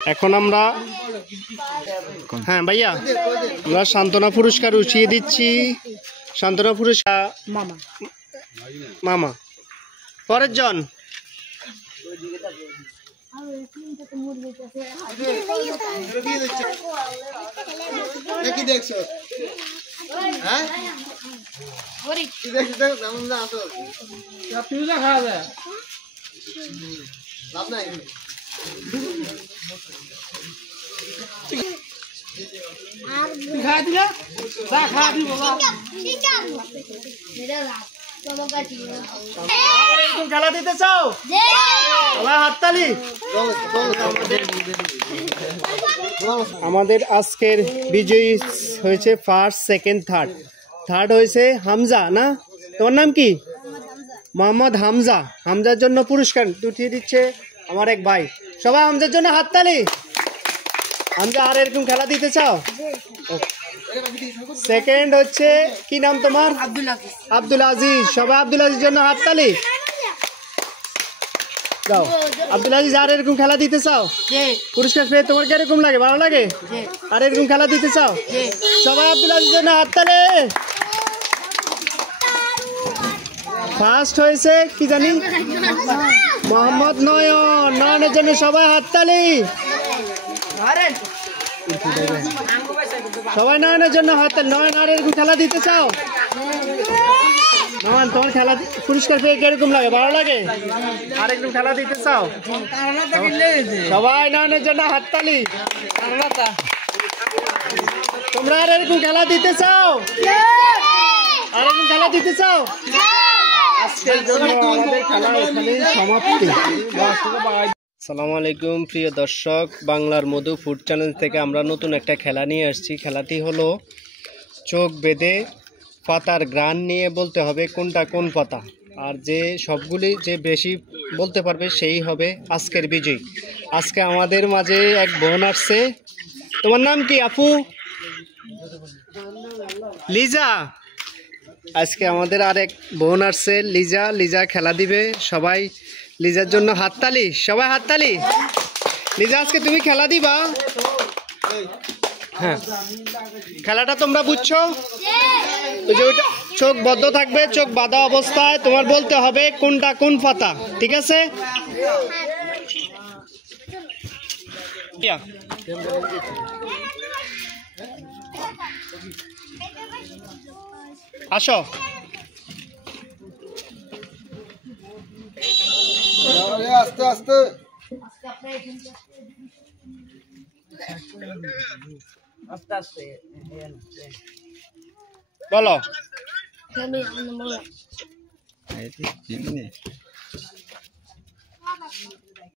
এখন আমরা হ্যাঁ ভাইয়া আমরা সান্ত্বনা পুরস্কার উঠিয়ে দিচ্ছি। সান্ত্বনা পুরস্কার মামা মামা পরের জন খেলা দিতে চাও? হাততালি। আমাদের আজকের বিজয়ী হয়েছে ফার্স্ট, সেকেন্ড, থার্ড। থার্ড হয়েছে হামজা, না তোমার নাম কি? মোহাম্মদ হামজা। হামজার জন্য পুরস্কার উঠিয়ে দিচ্ছে আমার এক ভাই। সবাই হামজার জন্য হাততালি। হামজা আর এরকম খেলা দিতে চাও? সেকেন্ড হচ্ছে কি নাম তোমার? আব্দুল আজিজ। সবাই আব্দুল আজিজ জন্য হাততালি দাও। আব্দুল আজিজ আর এরকম খেলা দিতে চাও? পুরস্কার পেয়ে তোমার কি এরকম লাগে? ভালো লাগে? আর এরকম খেলা দিতে চাও? সবাই আব্দুল আজিজ জন্য হাততালি। ফার্স্ট হয়েছে কি জানি মোহাম্মদ নয়ন। নয়নের জন্য সবাই হাততালি। সবাই নয়নের জন্য হাততালি। নয়ন আর এরকম খেলা দিতে চাও? নয়ন তোমার খেলা পুরস্কার পেয়ে কিরকম লাগে? ভালো লাগে? আর একটু খেলা দিতে চাও? সবাই নয়নের জন্য হাততালি। তোমরা আর এরকম খেলা দিতে চাও? আর এরকম খেলা দিতে চাও? আজকের জন্য আমাদের খেলা এখানেই সমাপ্তি। আসসালামু আলাইকুম প্রিয় দর্শক, বাংলার মধু ফুড চ্যানেল থেকে আমরা নতুন একটা খেলা নিয়ে আসছি। খেলাটি হলো চোখ বেঁধে পাতার ঘ্রাণ নিয়ে বলতে হবে কোনটা কোন পাতা, আর যে সবগুলি যে বেশি বলতে পারবে সেই হবে আজকের বিজয়ী। আজকে আমাদের মাঝে এক বোন আসছে। তোমার নাম কি আপু? লিজা। আজকে আমাদের আর এক বোন আসছে লিজা। লিজা খেলা দিবে। সবাই লিজার জন্য হাততালি। সবাই হাততালি। লিজা আজকে তুমি খেলা দিবা? হ্যাঁ, খেলাটা তোমরা বুঝছো? ওই যে ওইটা চোখ বদ্ধ থাকবে, চোখ বাঁধা অবস্থায় তোমার বলতে হবে কোনটা কোন পাতা, ঠিক আছে? আসো। আস্তে আস্তে আস্তে আস্তে বলো।